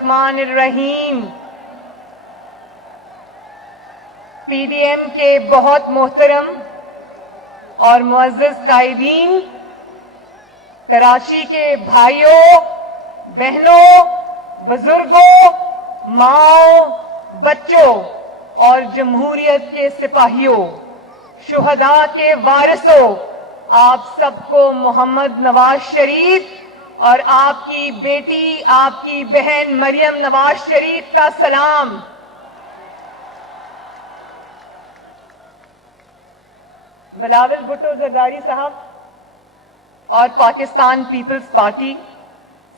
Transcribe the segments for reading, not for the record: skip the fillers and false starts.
बिस्मिल्लाहिर्रहमानिर्रहीम। पीडीएम के बहुत मोहतरम और मुअज़्ज़ज़ कायदीन, कराची के भाइयों, बहनों, बुजुर्गों, माओ, बच्चों और जमहूरियत के सिपाहियों, शुहदा के वारिसों, आप सबको मोहम्मद नवाज शरीफ और आपकी बेटी, आपकी बहन मरियम नवाज शरीफ का सलाम। बिलावल भुट्टो जरदारी साहब और पाकिस्तान पीपल्स पार्टी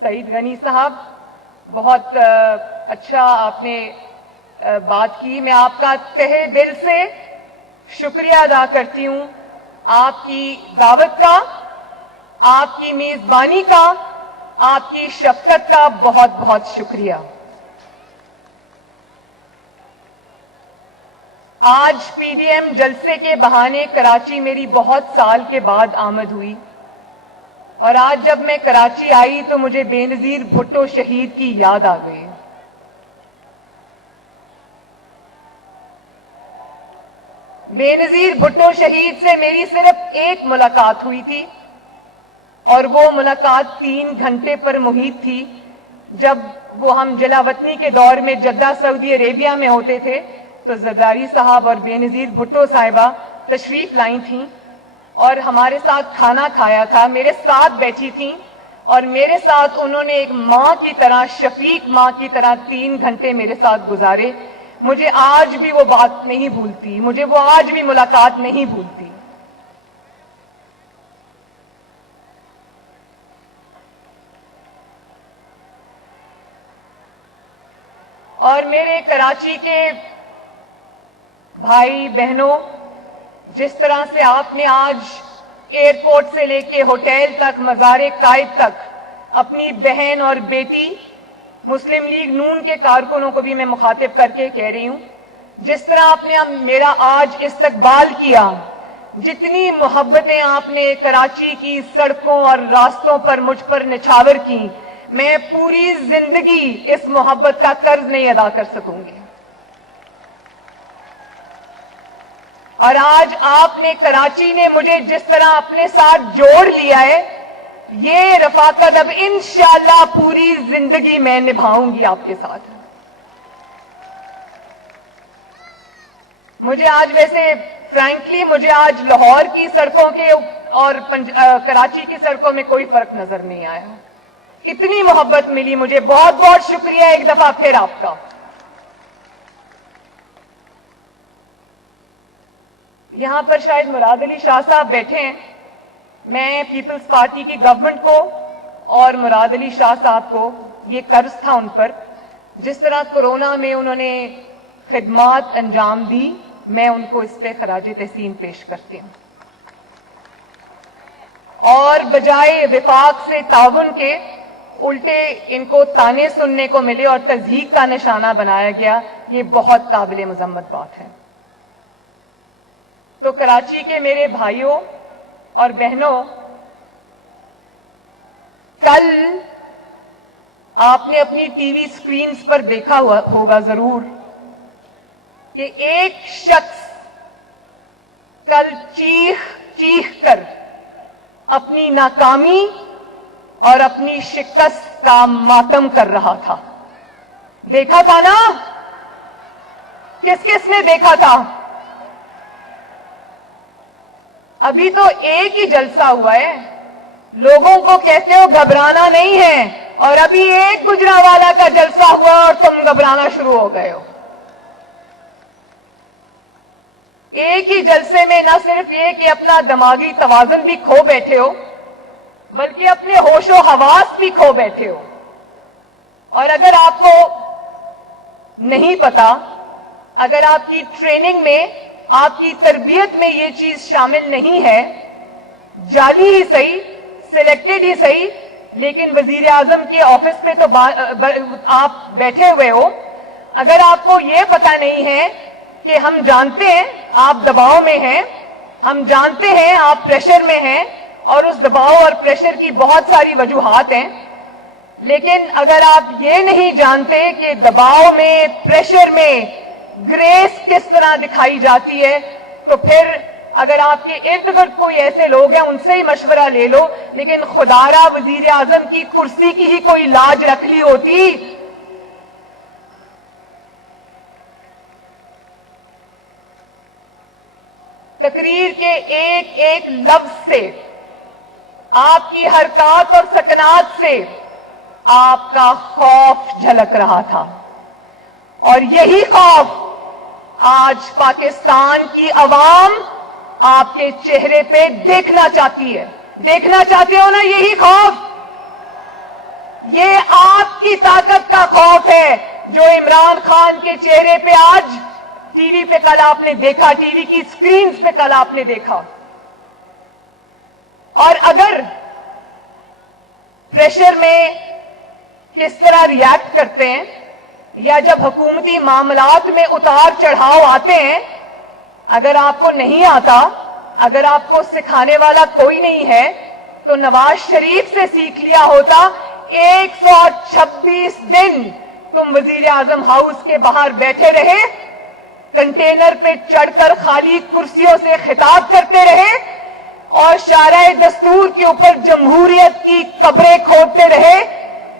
सईद गनी साहब, बहुत अच्छा आपने बात की। मैं आपका तहे दिल से शुक्रिया अदा करती हूं, आपकी दावत का, आपकी मेजबानी का, आपकी शफकत का बहुत बहुत शुक्रिया। आज पीडीएम जलसे के बहाने कराची मेरी बहुत साल के बाद आमद हुई और आज जब मैं कराची आई तो मुझे बेनजीर भुट्टो शहीद की याद आ गई। बेनजीर भुट्टो शहीद से मेरी सिर्फ एक मुलाकात हुई थी और वो मुलाकात 3 घंटे पर मुहित थी, जब वो हम जलावतनी के दौर में जद्दा सऊदी अरेबिया में होते थे तो जरदारी साहब और बेनजीर भुट्टो साहिबा तशरीफ लाई थीं और हमारे साथ खाना खाया था, मेरे साथ बैठी थीं और मेरे साथ उन्होंने एक माँ की तरह, शफीक माँ की तरह 3 घंटे मेरे साथ गुजारे। मुझे आज भी वो बात नहीं भूलती, मुझे वो आज भी मुलाकात नहीं भूलती। और मेरे कराची के भाई बहनों, जिस तरह से आपने आज एयरपोर्ट से लेके होटल तक, मज़ारे कायद तक अपनी बहन और बेटी, मुस्लिम लीग नून के कारकुनों को भी मैं मुखातिब करके कह रही हूं, जिस तरह आपने मेरा आज इस्तकबाल किया, जितनी मोहब्बतें आपने कराची की सड़कों और रास्तों पर मुझ पर निछावर की, मैं पूरी जिंदगी इस मोहब्बत का कर्ज नहीं अदा कर सकूंगी। और आज आपने, कराची ने मुझे जिस तरह अपने साथ जोड़ लिया है, ये रफाकत अब इंशाअल्लाह पूरी जिंदगी मैं निभाऊंगी आपके साथ। मुझे आज, वैसे फ्रैंकली, मुझे आज लाहौर की सड़कों के और कराची की सड़कों में कोई फर्क नजर नहीं आया। इतनी मोहब्बत मिली मुझे। बहुत बहुत शुक्रिया एक दफा फिर आपका। यहां पर शायद मुराद अली शाह साहब बैठे हैं। मैं पीपल्स पार्टी की गवर्नमेंट को और मुराद अली शाह साहब को ये कर्ज था उन पर, जिस तरह कोरोना में उन्होंने खिदमात अंजाम दी, मैं उनको इस पे खराजे तहसीन पेश करती हूं। और बजाय विफाक से ताउन के उल्टे इनको ताने सुनने को मिले और तज़हीक का निशाना बनाया गया, ये बहुत काबिल मजम्मत बात है। तो कराची के मेरे भाइयों और बहनों, कल आपने अपनी टीवी स्क्रीन्स पर देखा होगा जरूर कि एक शख्स कल चीख चीख कर अपनी नाकामी और अपनी शिकस्त का मातम कर रहा था। देखा था ना? किस किस ने देखा था? अभी तो एक ही जलसा हुआ है, लोगों को कहते हो घबराना नहीं है, और अभी एक गुजरावाला का जलसा हुआ और तुम घबराना शुरू हो गए हो। एक ही जलसे में न सिर्फ ये कि अपना दिमागी तवाज़ुन भी खो बैठे हो, बल्कि अपने होशो हवास भी खो बैठे हो। और अगर आपको नहीं पता, अगर आपकी ट्रेनिंग में, आपकी तरबियत में ये चीज शामिल नहीं है, जाली ही सही, सिलेक्टेड ही सही, लेकिन वजीर आजम के ऑफिस पे तो आप बैठे हुए हो, अगर आपको ये पता नहीं है कि हम जानते हैं आप दबाव में हैं, हम जानते हैं आप प्रेशर में हैं और उस दबाव और प्रेशर की बहुत सारी वजूहात हैं, لیکن اگر آپ یہ نہیں جانتے کہ دباؤ میں، پریشر میں گریس کس طرح دکھائی جاتی ہے، تو پھر اگر آپ کے ارد گرد کوئی ایسے لوگ ہیں ان سے ہی مشورہ لے لو. لیکن خدارا وزیر اعظم کی کرسی کی ہی کوئی لاج رکھ لی ہوتی. تقریر کے ایک ایک لفظ سے، آپ کی حرکات اور سکنات سے آپ کا خوف جھلک رہا تھا، اور یہی خوف آج پاکستان کی عوام آپ کے چہرے پہ دیکھنا چاہتی ہے. دیکھنا چاہتے ہو نا یہی خوف؟ یہ آپ کی طاقت کا خوف ہے جو عمران خان کے چہرے پہ آج ٹی وی پہ کل آپ نے دیکھا، ٹی وی کی سکرینز پہ کل آپ نے دیکھا. اور اگر پریشر میں کس طرح ریاکٹ کرتے ہیں، یا جب حکومتی معاملات میں اتار چڑھاؤ آتے ہیں، اگر آپ کو نہیں آتا، اگر آپ کو سکھانے والا کوئی نہیں ہے، تو نواز شریف سے سیکھ لیا ہوتا. 126 دن تم وزیر اعظم ہاؤس کے باہر بیٹھے رہے، کنٹینر پہ چڑھ کر خالی کرسیوں سے خطاب کرتے رہے، اور شارع دستور کے اوپر جمہوریت کی قبریں کھودتے رہے.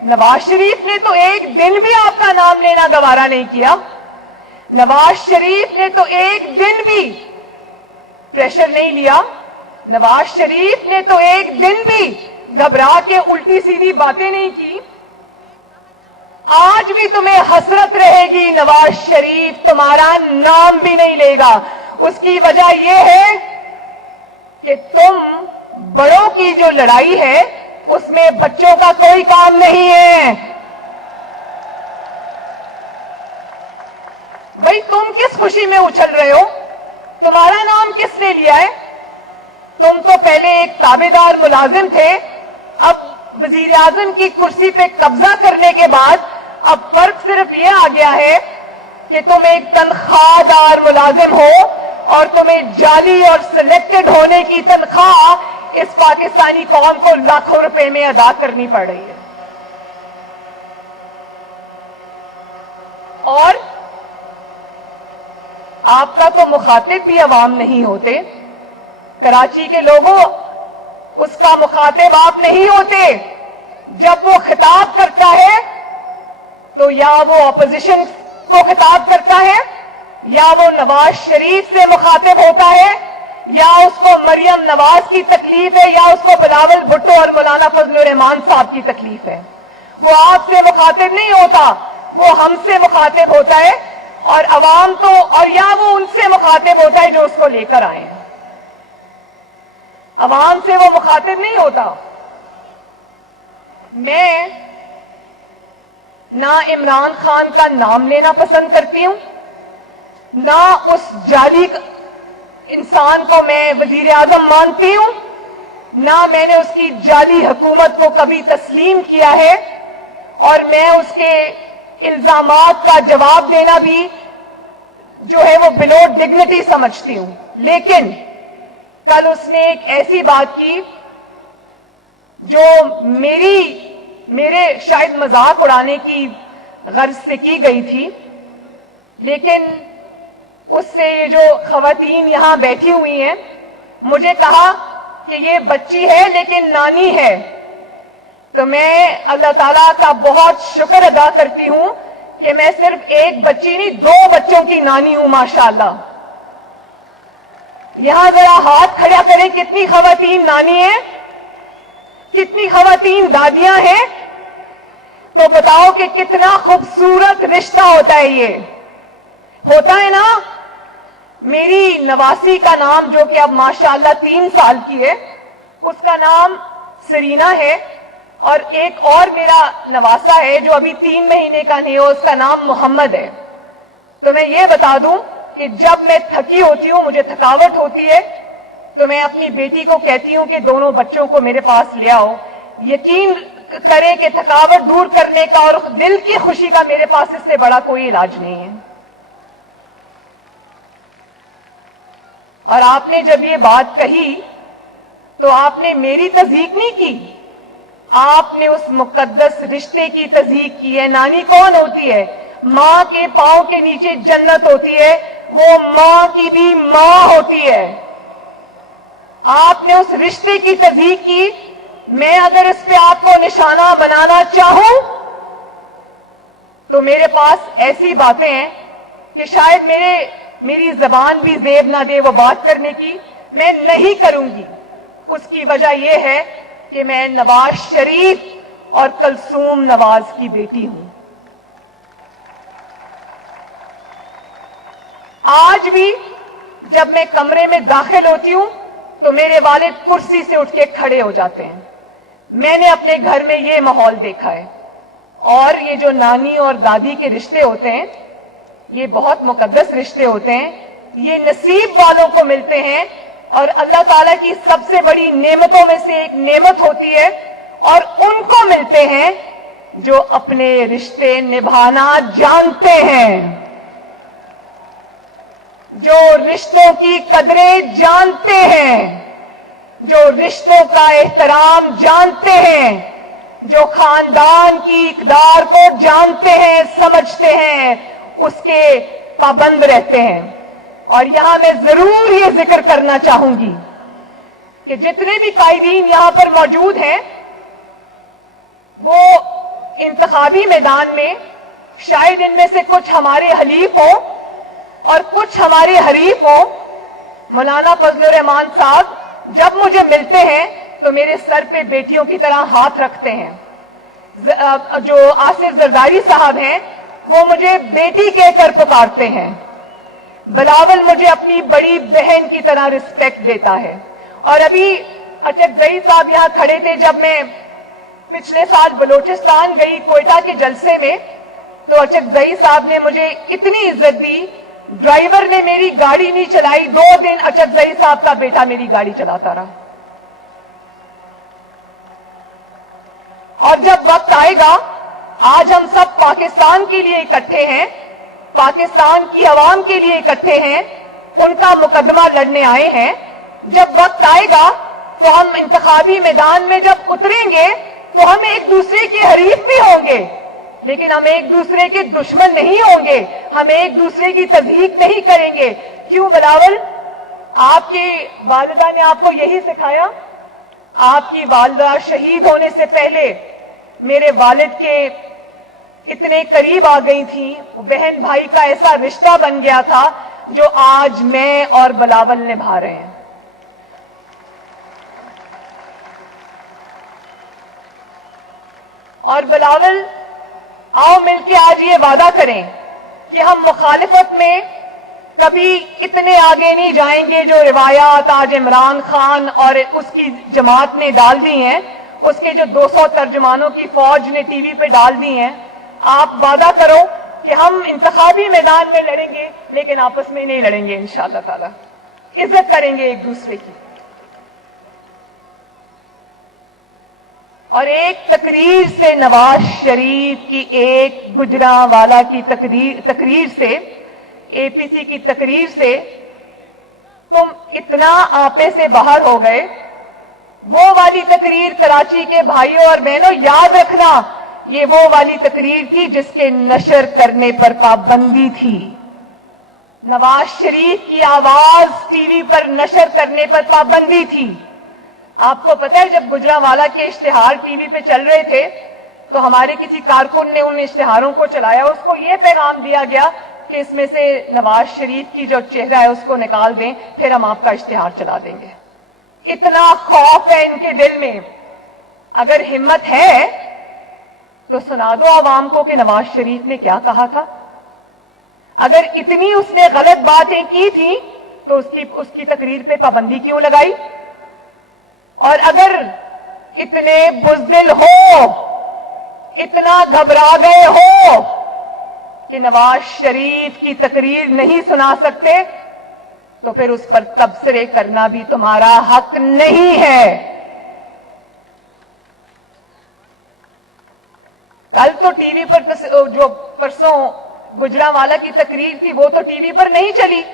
نواز شریف نے تو ایک دن بھی آپ کا نام لینا گوارا نہیں کیا. نواز شریف نے تو ایک دن بھی پریشر نہیں لیا. نواز شریف نے تو ایک دن بھی گھبرا کے الٹی سیدھی باتیں نہیں کی. آج بھی تمہیں حسرت رہے گی، نواز شریف تمہارا نام بھی نہیں لے گا. اس کی وجہ یہ ہے کہ تم بڑوں کی جو لڑائی ہے اس میں بچوں کا کوئی کام نہیں ہے. بھائی تم کس خوشی میں اچھل رہے ہو؟ تمہارا نام کس نے لیا ہے؟ تم تو پہلے ایک تابع دار ملازم تھے، اب وزیر اعظم کی کرسی پہ قبضہ کرنے کے بعد اب فرق صرف یہ آ گیا ہے کہ تم ایک تنخواہ دار ملازم ہو، اور تمہیں جعلی اور سلیکٹڈ ہونے کی تنخواہ اس پاکستانی قوم کو لاکھوں روپے میں ادا کرنی پڑ رہی ہے. اور آپ کا تو مخاطب بھی عوام نہیں ہوتے. کراچی کے لوگوں، اس کا مخاطب آپ نہیں ہوتے. جب وہ خطاب کرتا ہے تو یا وہ اپوزیشن کو خطاب کرتا ہے، یا وہ نواز شریف سے مخاطب ہوتا ہے، یا اس کو مریم نواز کی تکلیف ہے، یا اس کو بلاول بھٹو اور مولانا فضل الرحمان صاحب کی تکلیف ہے. وہ آپ سے مخاطب نہیں ہوتا، وہ ہم سے مخاطب ہوتا ہے. اور عوام تو، اور یا وہ ان سے مخاطب ہوتا ہے جو اس کو لے کر آئے ہیں. عوام سے وہ مخاطب نہیں ہوتا. میں نہ عمران خان کا نام لینا پسند کرتی ہوں، نہ اس جعلی انسان کو میں وزیر اعظم مانتی ہوں، نہ میں نے اس کی جعلی حکومت کو کبھی تسلیم کیا ہے، اور میں اس کے الزامات کا جواب دینا بھی جو ہے وہ بلو ڈگنیٹی سمجھتی ہوں. لیکن کل اس نے ایک ایسی بات کی جو میرے شاید مذاق اڑانے کی غرض سے کی گئی تھی، لیکن اس سے یہ جو خواتین یہاں بیٹھی ہوئی ہیں، مجھے کہا کہ یہ بچی ہے لیکن نانی ہے. تو میں اللہ تعالیٰ کا بہت شکر ادا کرتی ہوں کہ میں صرف ایک بچی نہیں، 2 بچوں کی نانی ہوں ماشاءاللہ. یہاں ذرا ہاتھ کھڑا کریں، کتنی خواتین نانی ہیں، کتنی خواتین دادیاں ہیں؟ تو بتاؤ کہ کتنا خوبصورت رشتہ ہوتا ہے. یہ ہوتا ہے نا. میری نواسی کا نام جو کہ اب ماشاءاللہ 3 سال کی ہے، اس کا نام سرینا ہے، اور ایک اور میرا نواسا ہے جو ابھی 3 مہینے کا نہیں ہے، اس کا نام محمد ہے. تو میں یہ بتا دوں کہ جب میں تھکی ہوتی ہوں، مجھے تھکاوٹ ہوتی ہے، تو میں اپنی بیٹی کو کہتی ہوں کہ دونوں بچوں کو میرے پاس لے آؤ. یقین کریں کہ تھکاوٹ دور کرنے کا اور دل کی خوشی کا میرے پاس اس سے بڑا کوئی علاج نہیں ہے. اور آپ نے جب یہ بات کہی تو آپ نے میری تصدیق نہیں کی، आपने उस मुकद्दस रिश्ते की तज़हीक की है। नानी कौन होती है? मां के पांव के नीचे जन्नत होती है, वो मां की भी मां होती है। आपने उस रिश्ते की तज़हीक की। मैं अगर इस पे आपको निशाना बनाना चाहूं तो मेरे पास ऐसी बातें हैं कि शायद मेरी जबान भी जेब ना दे वो बात करने की। मैं नहीं करूंगी। उसकी वजह यह है कि मैं नवाज शरीफ और कलसूम नवाज की बेटी हूं। आज भी जब मैं कमरे में दाखिल होती हूं तो मेरे वालिद कुर्सी से उठ के खड़े हो जाते हैं। मैंने अपने घर में ये माहौल देखा है। और ये जो नानी और दादी के रिश्ते होते हैं, ये बहुत मुकद्दस रिश्ते होते हैं। ये नसीब वालों को मिलते हैं और अल्लाह ताला की सबसे बड़ी नेमतों में से एक नेमत होती है। और उनको मिलते हैं जो अपने रिश्ते निभाना जानते हैं, जो रिश्तों की कदरें जानते हैं, जो रिश्तों का एहतराम जानते हैं, जो खानदान की इकदार को जानते हैं, समझते हैं, उसके पाबंद रहते हैं। और यहां मैं जरूर ये जिक्र करना चाहूंगी कि जितने भी कायदीन यहां पर मौजूद हैं, वो इंतखाबी मैदान में शायद इनमें से कुछ हमारे हलीफ हो और कुछ हमारे हरीफ हो। मौलाना फजलुर रहमान साहब जब मुझे मिलते हैं तो मेरे सर पे बेटियों की तरह हाथ रखते हैं। जो आसिफ जरदारी साहब हैं वो मुझे बेटी कहकर पुकारते हैं। बिलावल मुझे अपनी बड़ी बहन की तरह रिस्पेक्ट देता है। और अभी अचकजई साहब यहां खड़े थे जब मैं पिछले साल बलोचिस्तान गई कोयटा के जलसे में, तो अचकजई साहब ने मुझे इतनी इज्जत दी, ड्राइवर ने मेरी गाड़ी नहीं चलाई। 2 दिन अचकजई साहब का बेटा मेरी गाड़ी चलाता रहा। और जब वक्त आएगा, आज हम सब पाकिस्तान के लिए इकट्ठे हैं, पाकिस्तान की आवाम के लिए इकट्ठे हैं, उनका मुकदमा लड़ने आए हैं। जब वक्त आएगा तो हम इंतखाबी मैदान में जब उतरेंगे तो हम एक दूसरे के हरीफ भी होंगे, लेकिन हम एक दूसरे के दुश्मन नहीं होंगे। हम एक दूसरे की तज़हीक नहीं करेंगे। क्यों बिलावल? आपकी वालिदा ने आपको यही सिखाया। आपकी वालिदा शहीद होने से पहले मेरे वालिद के इतने करीब आ गई थी, बहन भाई का ऐसा रिश्ता बन गया था जो आज मैं और बिलावल निभा रहे हैं। और बिलावल, आओ मिलके आज ये वादा करें कि हम मुखालिफत में कभी इतने आगे नहीं जाएंगे जो रिवायात आज इमरान खान और उसकी जमात ने डाल दी हैं, उसके जो 200 तर्जुमानों की फौज ने टीवी पे डाल दी हैं। आप वादा करो कि हम इंतखाबी मैदान में लड़ेंगे, लेकिन आपस में नहीं लड़ेंगे इंशाअल्लाह ताला। इज्जत करेंगे एक दूसरे की। और एक तकरीर से, नवाज शरीफ की एक गुजरांवाला की तकरीर से, एपीसी की तकरीर से तुम इतना आपे से बाहर हो गए। वो वाली तकरीर कराची के भाइयों और बहनों याद रखना, ये वो वाली तकरीर थी जिसके नशर करने पर पाबंदी थी। नवाज शरीफ की आवाज टीवी पर नशर करने पर पाबंदी थी। आपको पता है जब गुजरांवाला के इश्तिहार टीवी पे चल रहे थे तो हमारे किसी कारकुन ने उन इश्तिहारों को चलाया। उसको यह पैगाम दिया गया कि इसमें से नवाज शरीफ की जो चेहरा है उसको निकाल दें, फिर हम आपका इश्तिहार चला देंगे। इतना खौफ है इनके दिल में। अगर हिम्मत है तो सुना दो आवाम को कि नवाज शरीफ ने क्या कहा था। अगर इतनी उसने गलत बातें की थी तो उसकी तकरीर पे पाबंदी क्यों लगाई? और अगर इतने बुज़दिल हो, इतना घबरा गए हो कि नवाज शरीफ की तकरीर नहीं सुना सकते, तो फिर उस पर तबसरे करना भी तुम्हारा हक नहीं है। कल तो टीवी पर जो परसों गुजरांवाला की तकरीर थी वो तो टीवी पर नहीं चली।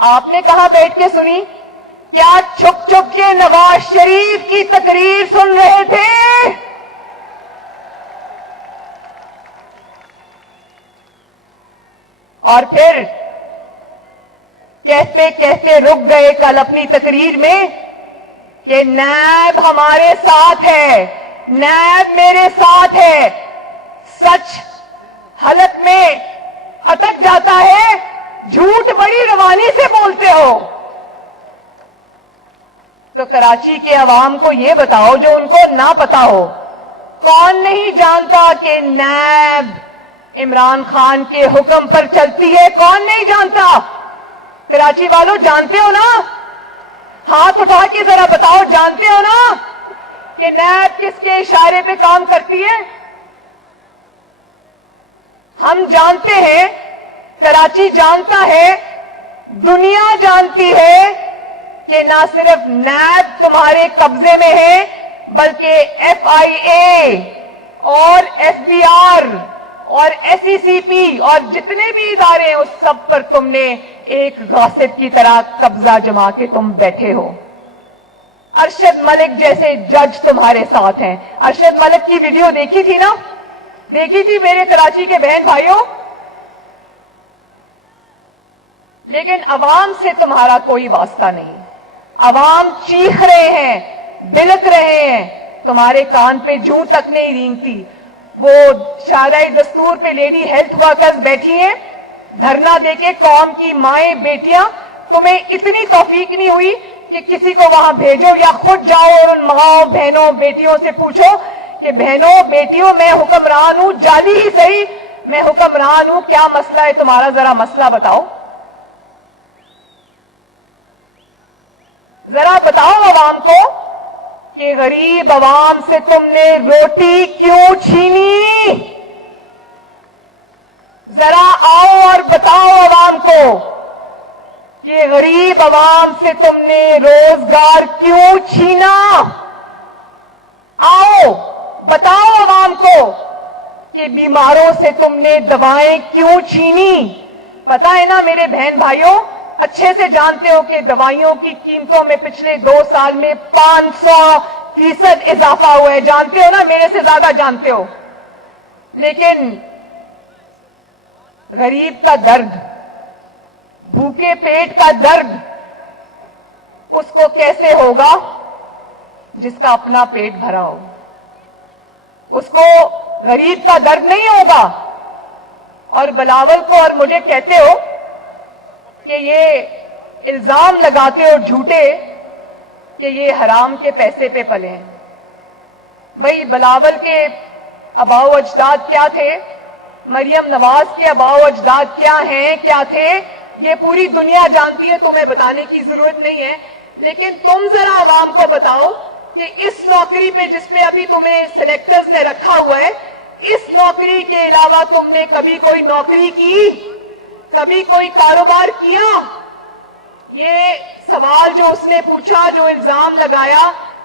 आपने कहां बैठ के सुनी? क्या छुप छुप के नवाज शरीफ की तकरीर सुन रहे थे? और फिर कहते कहते रुक गए कल अपनी तकरीर में कि नैब हमारे साथ है, नैब मेरे साथ है। सच हलक में अटक जाता है, झूठ बड़ी रवानी से बोलते हो। तो कराची के अवाम को ये बताओ जो उनको ना पता हो, कौन नहीं जानता कि नैब इमरान खान के हुक्म पर चलती है? कौन नहीं जानता? कराची वालों जानते हो ना? हाथ उठा के जरा बताओ, जानते हो ना कि नैब किसके इशारे पे काम करती है? हम जानते हैं, कराची जानता है, दुनिया जानती है कि ना सिर्फ नैब तुम्हारे कब्जे में है, बल्कि FIA और FBR और SECP और जितने भी इदारे हैं उस सब पर तुमने एक गासिब की तरह कब्जा जमा के तुम बैठे हो। अरशद मलिक जैसे जज तुम्हारे साथ हैं। अरशद मलिक की वीडियो देखी थी ना? देखी थी मेरे कराची के बहन भाइयों? लेकिन अवाम से तुम्हारा कोई वास्ता नहीं। अवाम चीख रहे हैं, बिलक रहे हैं, तुम्हारे कान पे जूं तक नहीं रेंगती। वो शाराए दस्तूर पे लेडी हेल्थ वर्कर्स बैठी हैं धरना देके, कौम की माएं बेटियां, तुम्हें इतनी तौफीक नहीं हुई कि किसी को वहां भेजो या खुद जाओ और उन माओं बहनों बेटियों से पूछो कि बहनों बेटियों मैं हुक्मरान हूं, जाली ही सही मैं हुक्मरान हूं, क्या मसला है तुम्हारा, जरा मसला बताओ। जरा बताओ अवाम को कि गरीब अवाम से तुमने रोटी क्यों छीनी? जरा आओ और बताओ अवाम को कि गरीब अवाम से तुमने रोजगार क्यों छीना? आओ बताओ अवाम को कि बीमारों से तुमने दवाएं क्यों छीनी? पता है ना मेरे बहन भाइयों, अच्छे से जानते हो कि दवाइयों की कीमतों में पिछले 2 साल में 500% इजाफा हुआ है। जानते हो ना, मेरे से ज्यादा जानते हो। लेकिन गरीब का दर्द, भूखे पेट का दर्द उसको कैसे होगा जिसका अपना पेट भरा हो? उसको गरीब का दर्द नहीं होगा। और बिलावल को और मुझे कहते हो कि ये इल्जाम लगाते हो झूठे कि ये हराम के पैसे पे पले हैं। भाई बिलावल के अबाओ अजदाद क्या थे, मरियम नवाज के अबाओ अजदाद क्या हैं, क्या थे, ये पूरी दुनिया जानती है, तुम्हें बताने की जरूरत नहीं है। लेकिन तुम जरा आवाम को बताओ कि इस नौकरी पे जिस पे अभी तुम्हें सिलेक्टर्स ने रखा हुआ है, इस नौकरी के अलावा तुमने कभी कोई नौकरी की, कभी कोई कारोबार किया? ये सवाल जो उसने पूछा, जो इल्जाम लगाया,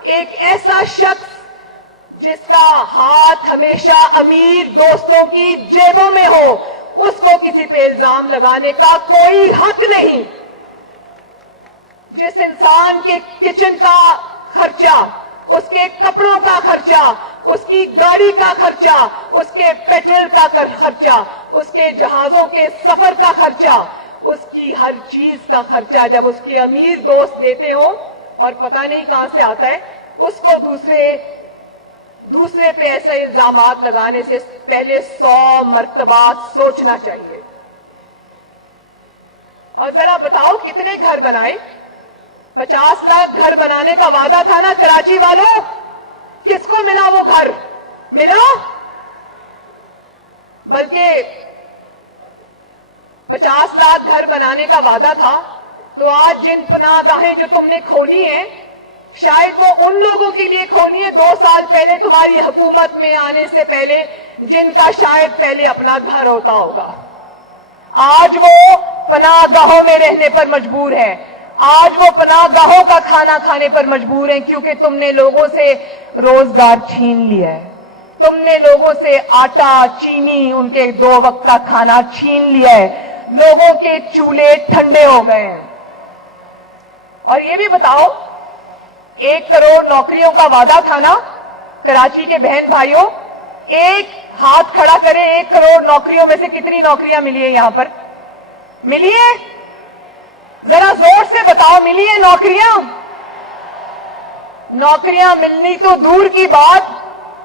एक ऐसा शख्स जिसका हाथ हमेशा अमीर दोस्तों की जेबों में हो, उसको किसी पे इल्जाम लगाने का कोई हक नहीं। जिस इंसान के किचन का खर्चा, उसके कपड़ों का खर्चा, उसकी गाड़ी का खर्चा, उसके पेट्रोल का खर्चा, उसके जहाजों के सफर का खर्चा, उसकी हर चीज का खर्चा जब उसके अमीर दोस्त देते हो और पता नहीं कहां से आता है, उसको दूसरे पे ऐसे इल्जामात लगाने से पहले 100 मर्तबा सोचना चाहिए। और जरा बताओ कितने घर बनाए? 50 लाख घर बनाने का वादा था ना कराची वालों, किसको मिला वो घर? मिला? बल्कि 50 लाख घर बनाने का वादा था, तो आज जिन पनाहगाहें जो तुमने खोली हैं, शायद वो उन लोगों के लिए खोली है 2 साल पहले तुम्हारी हुकूमत में आने से पहले, जिनका शायद पहले अपना घर होता होगा। आज वो पनाहगाहों में रहने पर मजबूर है, आज वो पनाहगाहों का खाना खाने पर मजबूर है, क्योंकि तुमने लोगों से रोजगार छीन लिया है, तुमने लोगों से आटा चीनी उनके 2 वक्त का खाना छीन लिया है, लोगों के चूल्हे ठंडे हो गए हैं। और ये भी बताओ, 1 करोड़ नौकरियों का वादा था ना कराची के बहन भाइयों, एक हाथ खड़ा करें, 1 करोड़ नौकरियों में से कितनी नौकरियां मिली है यहां पर? मिली है? जरा जोर से बताओ, मिली है नौकरियां? नौकरियां मिलनी तो दूर की बात,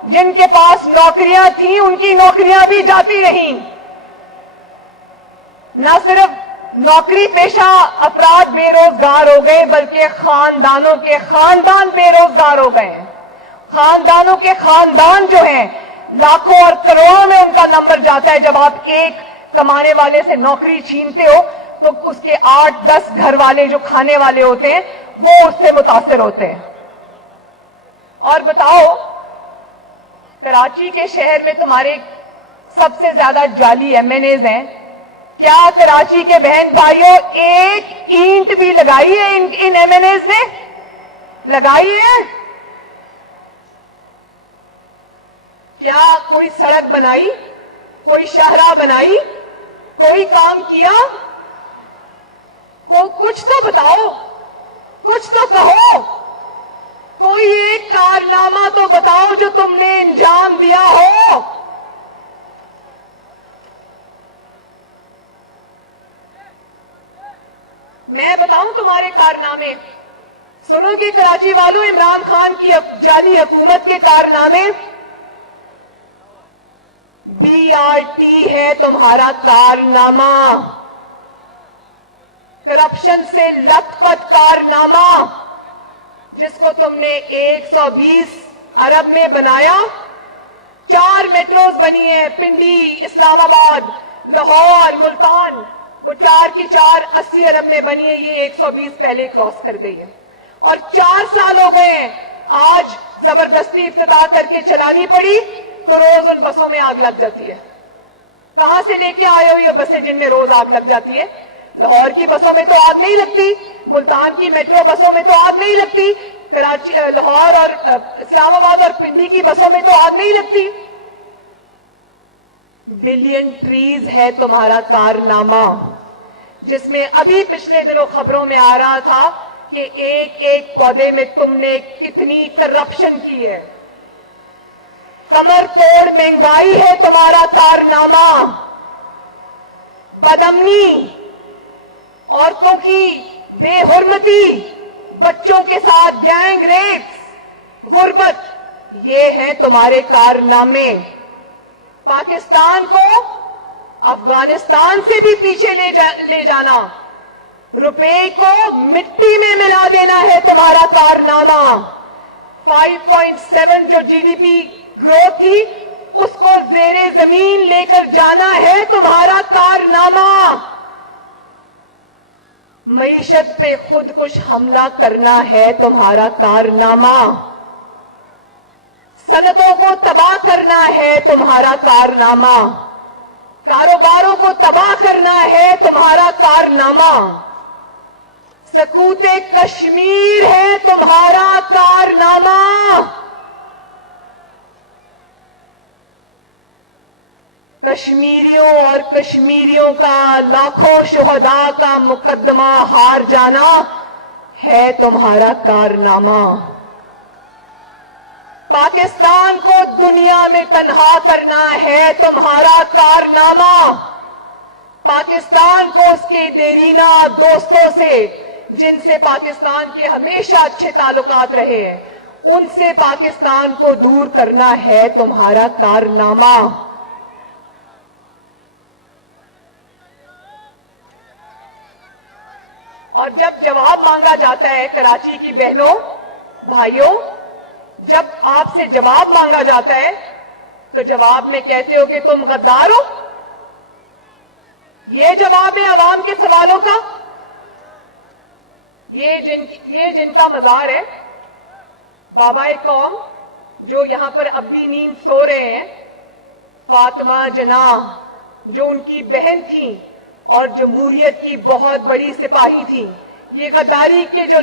जिनके पास नौकरियां थी उनकी नौकरियां भी जाती रहीं। न सिर्फ नौकरी पेशा अपराध बेरोजगार हो गए, बल्कि खानदानों के खानदान बेरोजगार हो गए हैं। खानदानों के खानदान जो हैं, लाखों और करोड़ों में उनका नंबर जाता है। जब आप एक कमाने वाले से नौकरी छीनते हो तो उसके 8-10 घर वाले जो खाने वाले होते हैं वो उससे मुतासिर होते हैं। और बताओ, कराची के शहर में तुम्हारे सबसे ज्यादा जाली एमएनएज हैं। क्या कराची के बहन भाइयों एक ईंट भी लगाई है इन एमएनएज ने? लगाई है? क्या कोई सड़क बनाई, कोई शाहराह बनाई, कोई काम किया? कुछ तो बताओ, कुछ तो कहो, कोई एक कारनामा तो बताओ जो तुमने अंजाम दिया हो। मैं बताऊं तुम्हारे कारनामे, सुनोगे कराची वालों, इमरान खान की जाली हुकूमत के कारनामे। बीआरटी है तुम्हारा कारनामा, करप्शन से लथपथ कारनामा, जिसको तुमने 120 अरब में बनाया। 4 मेट्रोज बनी है, पिंडी, इस्लामाबाद, लाहौर, मुल्तान, वो 4 की 4 80 अरब में बनी है। ये 120 पहले क्रॉस कर गई है और 4 साल हो गए हैं। आज जबरदस्ती इफ्तिताह करके चलानी पड़ी तो रोज उन बसों में आग लग जाती है। कहां से लेके आए हो ये बसें जिनमें रोज आग लग जाती है? लाहौर की बसों में तो आग नहीं लगती, मुल्तान की मेट्रो बसों में तो आग नहीं लगती, कराची, लाहौर और इस्लामाबाद और पिंडी की बसों में तो आग नहीं लगती। बिलियन ट्रीज है तुम्हारा कारनामा, जिसमें अभी पिछले दिनों खबरों में आ रहा था कि एक एक पौधे में तुमने कितनी करप्शन की है। कमर तोड़ महंगाई है तुम्हारा कारनामा, बदअमनी, औरतों की बेहुरमती, बच्चों के साथ गैंग रेप, गुर्बत, ये हैं तुम्हारे कारनामे। पाकिस्तान को अफगानिस्तान से भी पीछे ले जाना, रुपए को मिट्टी में मिला देना है तुम्हारा कारनामा। 5.7 जो जीडीपी ग्रोथ थी उसको जेरे जमीन लेकर जाना है तुम्हारा कारनामा। मईशत पे खुदकुश हमला करना है तुम्हारा कारनामा। सनतों को तबाह करना है तुम्हारा कारनामा। कारोबारों को तबाह करना है तुम्हारा कारनामा। सकूते कश्मीर है तुम्हारा कारनामा। कश्मीरियों और कश्मीरियों का, लाखों शुहदा का मुकदमा हार जाना है तुम्हारा कारनामा। पाकिस्तान को दुनिया में तन्हा करना है तुम्हारा कारनामा। पाकिस्तान को उसके देरीना दोस्तों से, जिनसे पाकिस्तान के हमेशा अच्छे ताल्लुकात रहे हैं, उनसे पाकिस्तान को दूर करना है तुम्हारा कारनामा। और जब जवाब मांगा जाता है कराची की बहनों भाइयों, जब आपसे जवाब मांगा जाता है तो जवाब में कहते हो कि तुम गद्दार हो। ये जवाब है अवाम के सवालों का। ये जिनका मजार है, बाबा कौम, जो यहां पर अब भी नींद सो रहे हैं, फातिमा जना, जो उनकी बहन थी और जमहूरियत की बहुत बड़ी सिपाही थी, ये गद्दारी के जो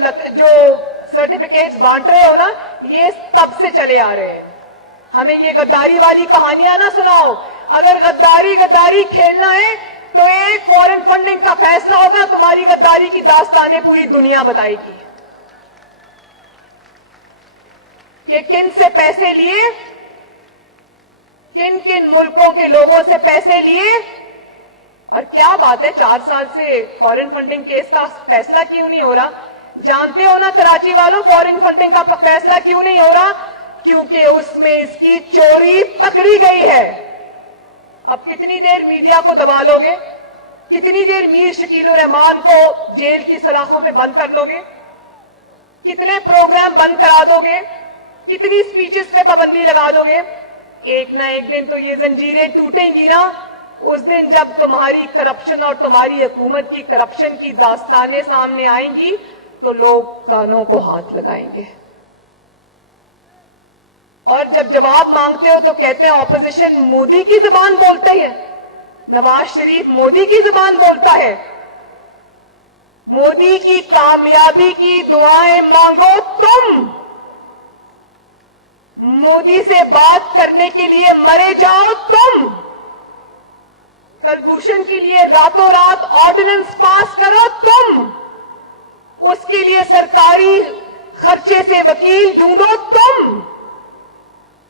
सर्टिफिकेट्स बांट रहे हो ना, ये तब से चले आ रहे हैं। हमें ये गद्दारी वाली कहानियां ना सुनाओ। अगर गद्दारी खेलना है तो एक फॉरेन फंडिंग का फैसला होगा, तुम्हारी गद्दारी की दास्तानें पूरी दुनिया बताएगी। کہ किन से पैसे लिए, किन किन मुल्कों के लोगों से पैसे लिए। और क्या बात है, 4 साल से फॉरेन फंडिंग केस का फैसला क्यों नहीं हो रहा? जानते हो ना कराची वालों, फॉरेन फंडिंग का फैसला क्यों नहीं हो रहा? क्योंकि उसमें इसकी चोरी पकड़ी गई है। अब कितनी देर मीडिया को दबा लोगे? कितनी देर मीर शकीलुर रहमान को जेल की सलाखों पे बंद कर लोगे? कितने प्रोग्राम बंद करा दोगे? कितनी स्पीचेस पे पाबंदी लगा दोगे? एक ना एक दिन तो ये जंजीरें टूटेंगी ना। उस दिन जब तुम्हारी करप्शन और तुम्हारी हुकूमत की करप्शन की दास्तानें सामने आएंगी तो लोग कानों को हाथ लगाएंगे। और जब जवाब मांगते हो तो कहते हैं ऑपोजिशन मोदी की जुबान बोलता है, नवाज शरीफ मोदी की जुबान बोलता है। मोदी की कामयाबी की दुआएं मांगो तुम, मोदी से बात करने के लिए मरे जाओ तुम, कलभूषण के लिए रातों रात ऑर्डिनेंस पास करो तुम, उसके लिए सरकारी खर्चे से वकील ढूंढो तुम,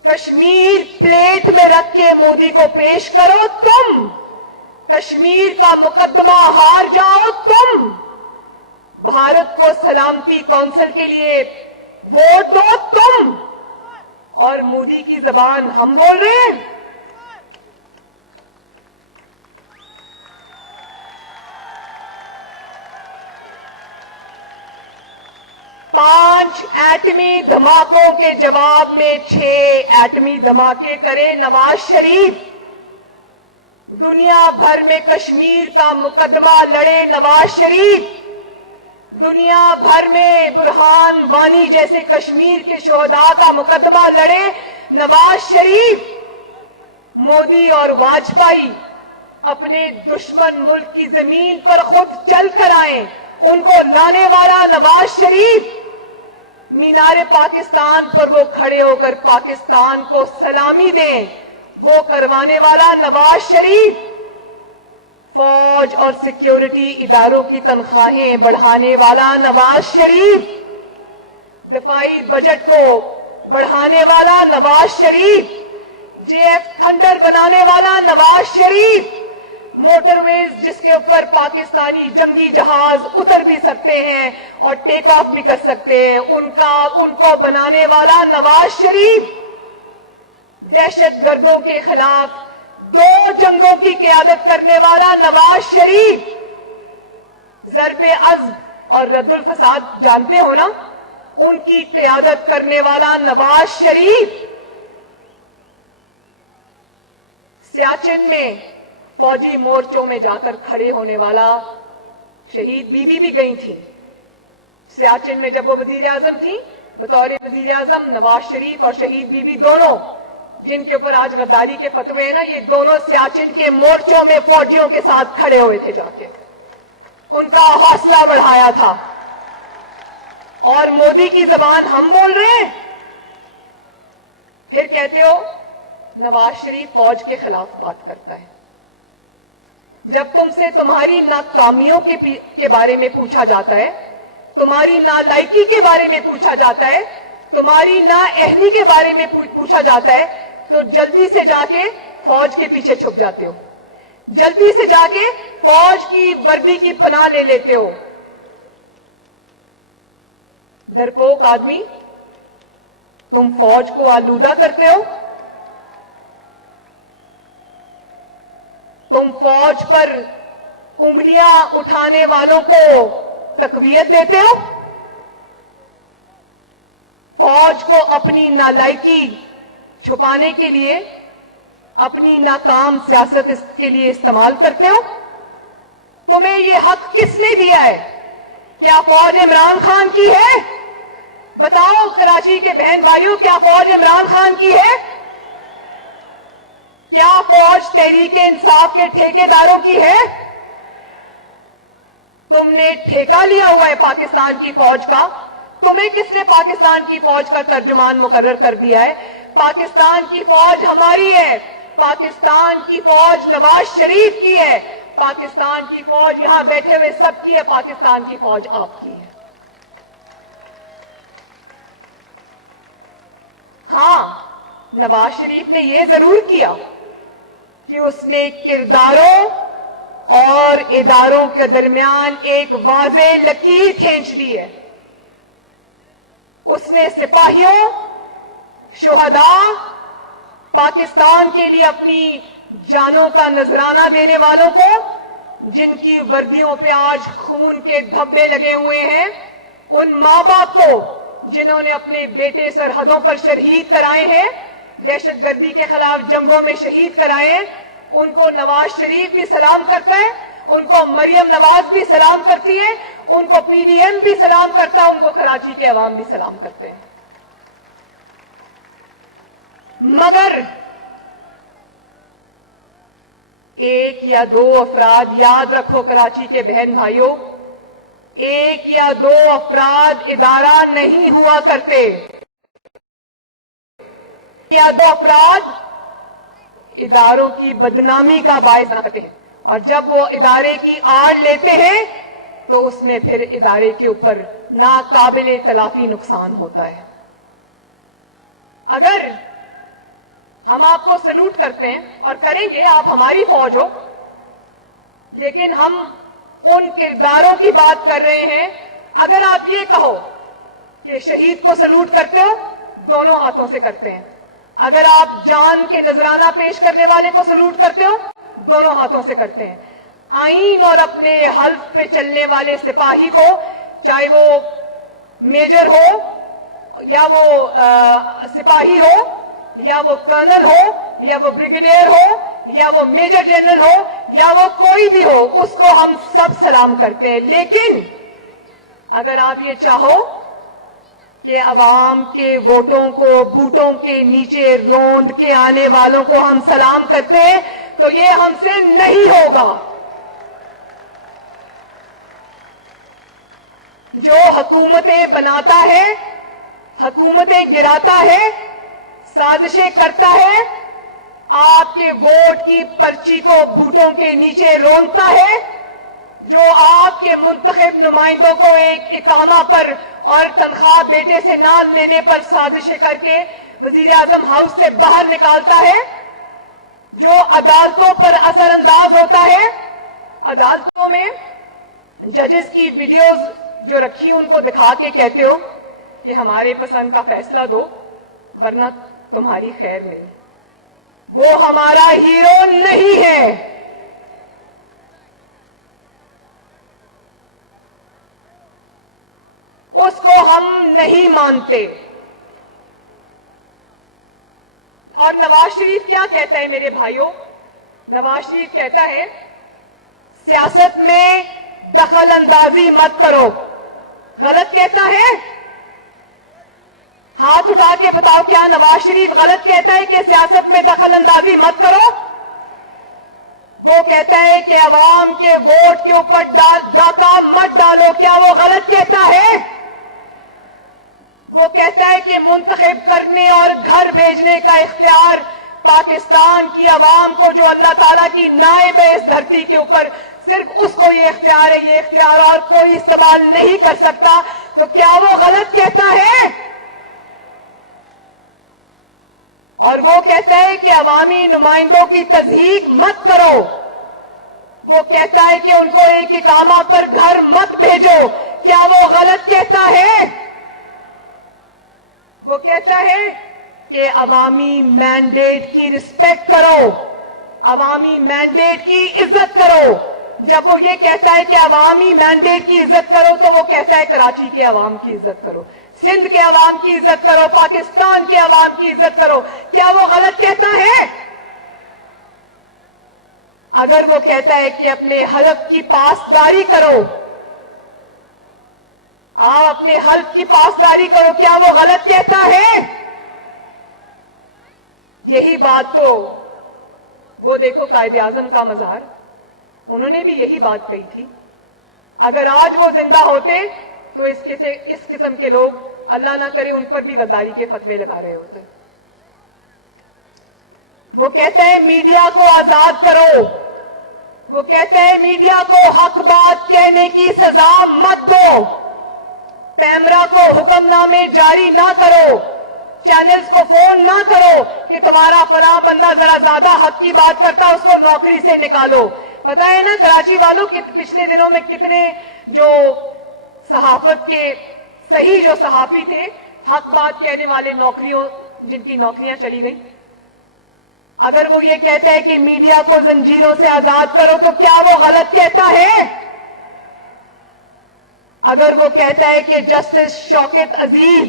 कश्मीर प्लेट में रख के मोदी को पेश करो तुम, कश्मीर का मुकदमा हार जाओ तुम, भारत को सलामती काउंसिल के लिए वोट दो तुम, और मोदी की जबान हम बोल रहे हैं। पांच एटमी धमाकों के जवाब में 6 एटमी धमाके करे नवाज शरीफ। दुनिया भर में कश्मीर का मुकदमा लड़े नवाज शरीफ। दुनिया भर में बुरहान वानी जैसे कश्मीर के शोहदा का मुकदमा लड़े नवाज शरीफ। मोदी और वाजपेयी अपने दुश्मन मुल्क की जमीन पर खुद चल कर आए, उनको लाने वाला नवाज शरीफ। मीनारे पाकिस्तान पर वो खड़े होकर पाकिस्तान को सलामी दें, वो करवाने वाला नवाज शरीफ। फौज और सिक्योरिटी इदारों की तनख्वाहें बढ़ाने वाला नवाज शरीफ। दफाई बजट को बढ़ाने वाला नवाज शरीफ। जेएफ थंडर बनाने वाला नवाज शरीफ। मोटरवेज जिसके ऊपर पाकिस्तानी जंगी जहाज उतर भी सकते हैं और टेक ऑफ भी कर सकते हैं, उनको बनाने वाला नवाज शरीफ। दहशतगर्दों के खिलाफ 2 जंगों की क़यादत करने वाला नवाज शरीफ। ज़रबे अज़्म और रद्दुल फसाद जानते हो ना, उनकी क़यादत करने वाला नवाज शरीफ। सियाचिन में फौजी मोर्चों में जाकर खड़े होने वाला शहीद बीबी भी गई थी। सियाचिन में जब वो वजीर आजम थी, बतौर वजीर आजम नवाज शरीफ और शहीद बीबी दोनों, जिनके ऊपर आज गद्दारी के फतवे हैं ना, ये दोनों सियाचिन के मोर्चों में फौजियों के साथ खड़े हुए थे जाके, उनका हौसला बढ़ाया था। और मोदी की जबान हम बोल रहे हैं। फिर कहते हो नवाज शरीफ फौज के खिलाफ बात करता है। जब तुमसे तुम्हारी नाकामियों के बारे में पूछा जाता है, तुम्हारी नालायकी के बारे में पूछा जाता है, तुम्हारी नाअहली के बारे में पूछा जाता है, तो जल्दी से जाके फौज के पीछे छुप जाते हो, जल्दी से जाके फौज की वर्दी की पनाह ले लेते हो। डरपोक आदमी, तुम फौज को आलूदा करते हो, तुम फौज पर उंगलियां उठाने वालों को तकवीयत देते हो, फौज को अपनी नालायकी छुपाने के लिए, अपनी नाकाम सियासत के लिए इस्तेमाल करते हो। तुम्हें यह हक किसने दिया है? क्या फौज इमरान खान की है? बताओ कराची के बहन भाइयों, क्या फौज इमरान खान की है? क्या फौज तहरीके इंसाफ के ठेकेदारों की है? तुमने ठेका लिया हुआ है पाकिस्तान की फौज का। तुम्हें किसने पाकिस्तान की फौज का तर्जुमान मुकर्रर कर दिया है? पाकिस्तान की फौज हमारी है, पाकिस्तान की फौज नवाज शरीफ की है, पाकिस्तान की फौज यहां बैठे हुए सबकी है, पाकिस्तान की फौज आपकी है। हाँ, नवाज शरीफ ने ये जरूर किया कि उसने किरदारों और इदारों के दरमियान एक वाज़े लकीर खींच दी है। उसने सिपाहियों, शुहदा, पाकिस्तान के लिए अपनी जानों का नजराना देने वालों को, जिनकी वर्दियों पे आज खून के धब्बे लगे हुए हैं, उन माँ बाप को जिन्होंने अपने बेटे सरहदों पर शहीद कराए हैं, दहशतगर्दी के खिलाफ जंगों में शहीद कराए हैं, उनको नवाज शरीफ भी सलाम करता है, उनको मरियम नवाज भी सलाम करती है, उनको पीडीएम भी सलाम करता है, उनको कराची के अवाम भी सलाम करते हैं। मगर एक या दो अफराद, याद रखो कराची के बहन भाइयों, एक या दो अफराद इदारा नहीं हुआ करते। या दो अफराद इदारों की बदनामी का बायस बना करते हैं, और जब वो इदारे की आड़ लेते हैं तो उसमें फिर इदारे के ऊपर नाकाबिले तलाफी नुकसान होता है। अगर हम आपको सलूट करते हैं और करेंगे, आप हमारी फौज हो, लेकिन हम उन किरदारों की बात कर रहे हैं। अगर आप ये कहो कि शहीद को सलूट करते हो, दोनों हाथों से करते हैं। अगर आप जान के नजराना पेश करने वाले को सलूट करते हो, दोनों हाथों से करते हैं। आईन और अपने हल्फ पे चलने वाले सिपाही को, चाहे वो मेजर हो या वो सिपाही हो या वो कर्नल हो या वो ब्रिगेडियर हो या वो मेजर जनरल हो या वो कोई भी हो, उसको हम सब सलाम करते हैं। लेकिन अगर आप ये चाहो कि अवाम के वोटों को बूटों के नीचे रोंद के आने वालों को हम सलाम करते हैं, तो ये हमसे नहीं होगा। जो हुकूमतें बनाता है, हुकूमतें गिराता है, साजिशें करता है, आपके वोट की पर्ची को बूटों के नीचे रोंदता है, जो आपके मुंतखब नुमाइंदों को एक इकामा पर और तनख्वाह बेटे से ना लेने पर साजिशें करके वजीर आजम हाउस से बाहर निकालता है, जो अदालतों पर असरअंदाज होता है। अदालतों में जजेस की वीडियोस जो रखी उनको दिखा के कहते हो कि हमारे पसंद का फैसला दो वरना तुम्हारी खैर नहीं। वो हमारा हीरो नहीं है। उसको हम नहीं मानते। और नवाज शरीफ क्या कहता है मेरे भाइयों? नवाज शरीफ कहता है सियासत में दखल अंदाजी मत करो। गलत कहता है? हाथ उठा के बताओ, क्या नवाज शरीफ गलत कहता है कि सियासत में दखल अंदाजी मत करो? वो कहता है कि अवाम के वोट के ऊपर डाका मत डालो, क्या वो गलत कहता है? वो कहता है कि मुंतखब करने और घर भेजने का इख्तियार पाकिस्तान की अवाम को, जो अल्लाह ताला की नायब है इस धरती के ऊपर, सिर्फ उसको ये इख्तियार है, ये इख्तियार और कोई इस्तेमाल नहीं कर सकता। तो क्या वो गलत कहता है? और वो कहता है कि अवामी नुमाइंदों की तज़हीक मत करो। वो कहता है कि उनको एक इकामा पर घर मत भेजो, क्या वो गलत कहता है? वो कहता है कि अवामी मैंडेट की रिस्पेक्ट करो, अवामी मैंडेट की इज्जत करो। जब वो ये कहता है कि अवामी मैंडेट की इज्जत करो, तो वो कहता है कराची के अवाम की इज्जत करो, सिंध के अवाम की इज्जत करो, पाकिस्तान के अवाम की इज्जत करो। क्या वो गलत कहता है? अगर वो कहता है कि अपने हल्फ की पासदारी करो, आप अपने हल्फ की पासदारी करो, क्या वो गलत कहता है? यही बात तो वो देखो कायदे आजम का मज़ार, उन्होंने भी यही बात कही थी। अगर आज वो जिंदा होते तो इस किस्म के लोग, अल्लाह ना करे, उन पर भी गद्दारी के फतवे लगा रहे होते। वो कहते हैं मीडिया को आजाद करो, वो कहते हैं मीडिया को हक बात कहने की सजा मत दो, पैमरा को हुक्मनामे जारी ना करो, چینلز کو فون نہ کرو کہ تمہارا فلاں بندہ ذرا زیادہ حق کی بات کرتا، اس کو نوکری سے نکالو. پتا ہے نا کراچی والوں کہ پچھلے دنوں میں کتنے جو صحافت کے صحیح جو صحافی تھے، حق بات کہنے والے، نوکریوں جن کی نوکریاں چلی گئیں. اگر وہ یہ کہتا ہے کہ میڈیا کو زنجیروں سے آزاد کرو تو کیا وہ غلط کہتا ہے؟ اگر وہ کہتا ہے کہ جسٹس شوکت عزیز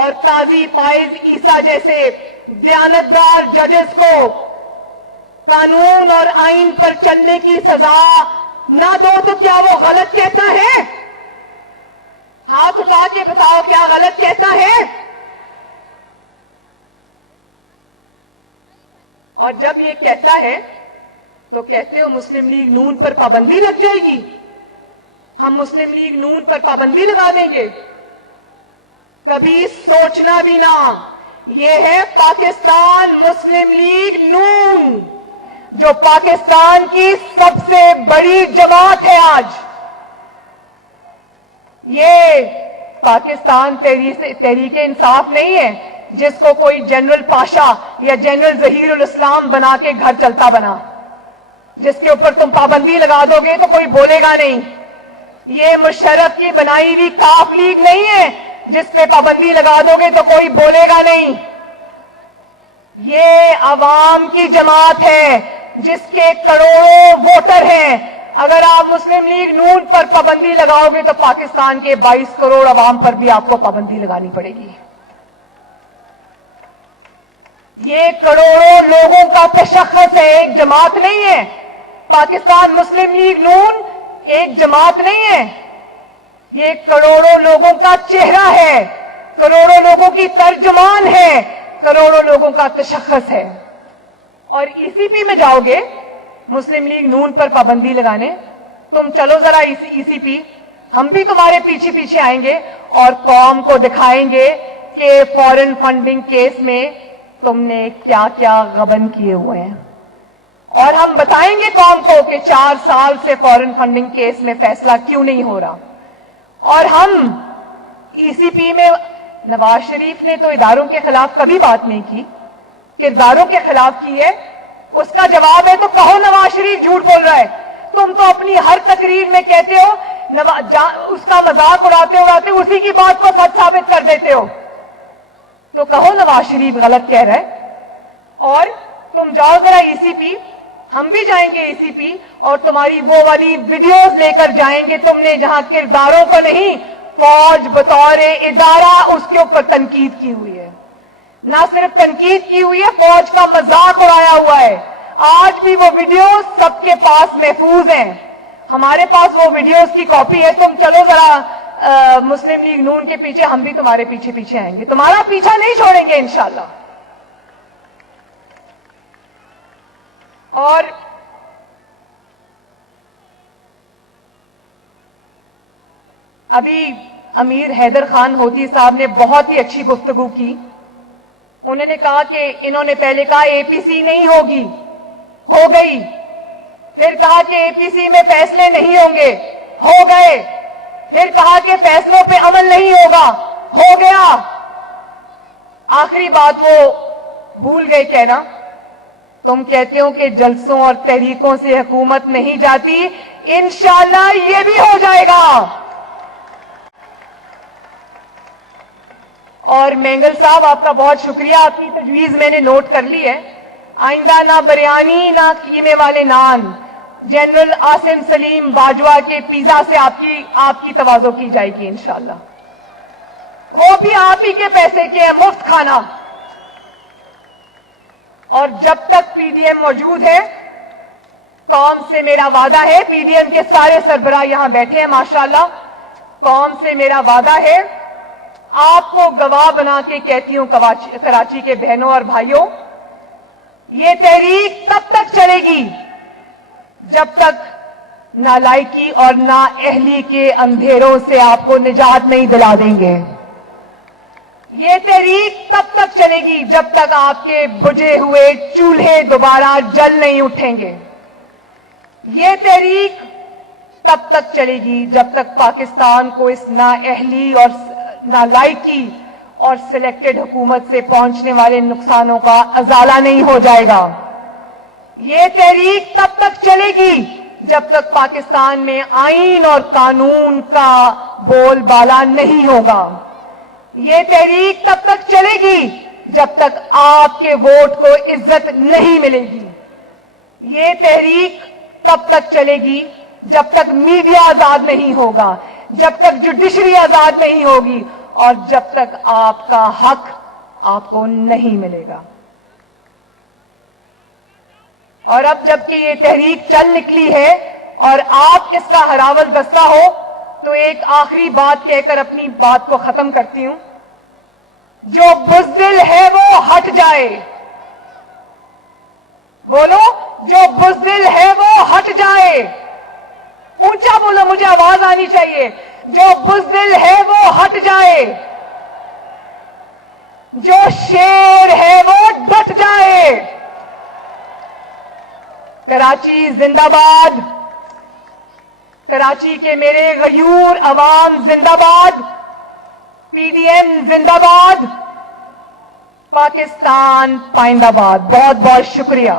اور قاضی فائز عیسیٰ جیسے دیانتدار ججز کو قانون اور آئین پر چلنے کی سزا نہ دو تو کیا وہ غلط کہتا ہے؟ ہاتھ اٹھا کے بتاؤ کیا غلط کہتا ہے؟ اور جب یہ کہتا ہے تو کہتے ہو مسلم لیگ نون پر پابندی لگ جائے گی، ہم مسلم لیگ نون پر پابندی لگا دیں گے. کبھی سوچنا بھی نہ. یہ ہے پاکستان مسلم لیگ نون، جو پاکستان کی سب سے بڑی جماعت ہے آج. یہ پاکستان تحریک انصاف نہیں ہے جس کو کوئی جنرل پاشا یا جنرل ظہیر الاسلام بنا کے گھر چلتا بنا، جس کے اوپر تم پابندی لگا دو گے تو کوئی بولے گا نہیں. یہ مشرف کی بنائی ہوئی کاف لیگ نہیں ہے جس پہ پابندی لگا دو گے تو کوئی بولے گا نہیں. یہ عوام کی جماعت ہے جس کے کروڑوں ووٹر ہیں. اگر آپ مسلم لیگ نون پر پابندی لگاؤ گے تو پاکستان کے 22 کروڑ عوام پر بھی آپ کو پابندی لگانی پڑے گی. یہ کروڑوں لوگوں کا تشخص ہے، ایک جماعت نہیں ہے. پاکستان مسلم لیگ نون ایک جماعت نہیں ہے، یہ کروڑوں لوگوں کا چہرہ ہے، کروڑوں لوگوں کی ترجمان ہے، کروڑوں لوگوں کا تشخص ہے. اور ای سی پی میں جاؤ گے مسلم لیگ نون پر پابندی لگانے، تم چلو ذرا ای سی پی، ہم بھی تمہارے پیچھے پیچھے آئیں گے اور قوم کو دکھائیں گے کہ فارن فنڈنگ کیس میں تم نے کیا کیا غبن کیے ہوئے ہیں. اور ہم بتائیں گے قوم کو کہ 4 سال سے فارن فنڈنگ کیس میں فیصلہ کیوں نہیں ہو رہا. اور ہم ای سی پی میں نواز شریف نے تو اداروں کے خلاف کبھی بات نہیں کی، کرداروں کے خلاف کی ہے. اس کا جواب ہے تو کہو نواز شریف جھوٹ بول رہا ہے. تم تو اپنی ہر تقریر میں کہتے ہو اس کا مذاق اڑاتے اڑاتے اسی کی بات کو سچ ثابت کر دیتے ہو. تو کہو نواز شریف غلط کہہ رہا ہے. اور تم جاؤ ذرا ای سی پی، ہم بھی جائیں گے ای سی پی اور تمہاری وہ والی ویڈیوز لے کر جائیں گے تم نے جہاں کرداروں کو نہیں، فوج بطور ادارہ اس کے اوپر تنقید کی ہوئی ہے. نہ صرف تنقید کی ہوئی ہے، فوج کا مذاق اڑایا ہوا ہے. آج بھی وہ ویڈیوز سب کے پاس محفوظ ہیں. ہمارے پاس وہ ویڈیوز کی کاپی ہے. تم چلو ذرا مسلم لیگ نون کے پیچھے، ہم بھی تمہارے پیچھے پیچھے آئیں گے، تمہارا پیچھا نہیں چھوڑیں گے انشاءاللہ. اور ابھی امیر حیدر خان ہوتی صاحب نے بہت ہی اچھی گفتگو کی. انہوں نے کہا کہ انہوں نے پہلے کہا اے پی سی نہیں ہوگی، ہو گئی. پھر کہا کہ اے پی سی میں فیصلے نہیں ہوں گے، ہو گئے. پھر کہا کہ فیصلوں پہ عمل نہیں ہوگا، ہو گیا. آخری بات وہ بھول گئے کہنا. تم کہتے ہو کہ جلسوں اور تحریکوں سے حکومت نہیں جاتی، انشاءاللہ یہ بھی ہو جائے گا. اور مینگل صاحب آپ کا بہت شکریہ، آپ کی تجویز میں نے نوٹ کر لی ہے. آئندہ نہ بریانی نہ قیمے والے نان، جنرل عاصم سلیم باجوہ کے پیزا سے آپ کی تواضع کی جائے گی انشاءاللہ. وہ بھی آپ ہی کے پیسے کے ہیں، مفت کھانا. اور جب تک پی ڈی ایم موجود ہے، قوم سے میرا وعدہ ہے، پی ڈی ایم کے سارے سربراہ یہاں بیٹھے ہیں ماشاءاللہ، قوم سے میرا وعدہ ہے، آپ کو گواہ بنا کے کہتی ہوں کراچی کے بہنوں اور بھائیوں، یہ تحریک تب تک چلے گی جب تک نالائکی اور نااہلی کے اندھیروں سے آپ کو نجات نہیں دلا دیں گے. یہ تحریک تب تک چلے گی جب تک آپ کے بجھے ہوئے چولہے دوبارہ جل نہیں اٹھیں گے. یہ تحریک تب تک چلے گی جب تک پاکستان کو اس نااہلی اور نالائکی اور سلیکٹڈ حکومت سے پہنچنے والے نقصانوں کا ازالہ نہیں ہو جائے گا. یہ تحریک تب تک چلے گی جب تک پاکستان میں آئین اور قانون کا بول بالا نہیں ہوگا. یہ تحریک تب تک چلے گی جب تک آپ کے ووٹ کو عزت نہیں ملے گی. یہ تحریک تب تک چلے گی جب تک میڈیا آزاد نہیں ہوگا, جب تک جوڈیشری آزاد نہیں ہوگی, اور جب تک آپ کا حق آپ کو نہیں ملے گا. اور اب جب کہ یہ تحریک چل نکلی ہے اور آپ اس کا ہراول دستہ ہو, تو ایک آخری بات کہہ کر اپنی بات کو ختم کرتی ہوں. جو بزدل ہے وہ ہٹ جائے. بولو, جو بزدل ہے وہ ہٹ جائے. اونچا بولو, مجھے آواز آنی چاہیے. جو بزدل ہے وہ ہٹ جائے. جو شیر ہے وہ ڈٹ جائے. کراچی زندہ باد. کراچی کے میرے غیور عوام زندہ باد. پی ڈی ایم زندہ باد. پاکستان پائندہ باد. بہت بہت شکریہ.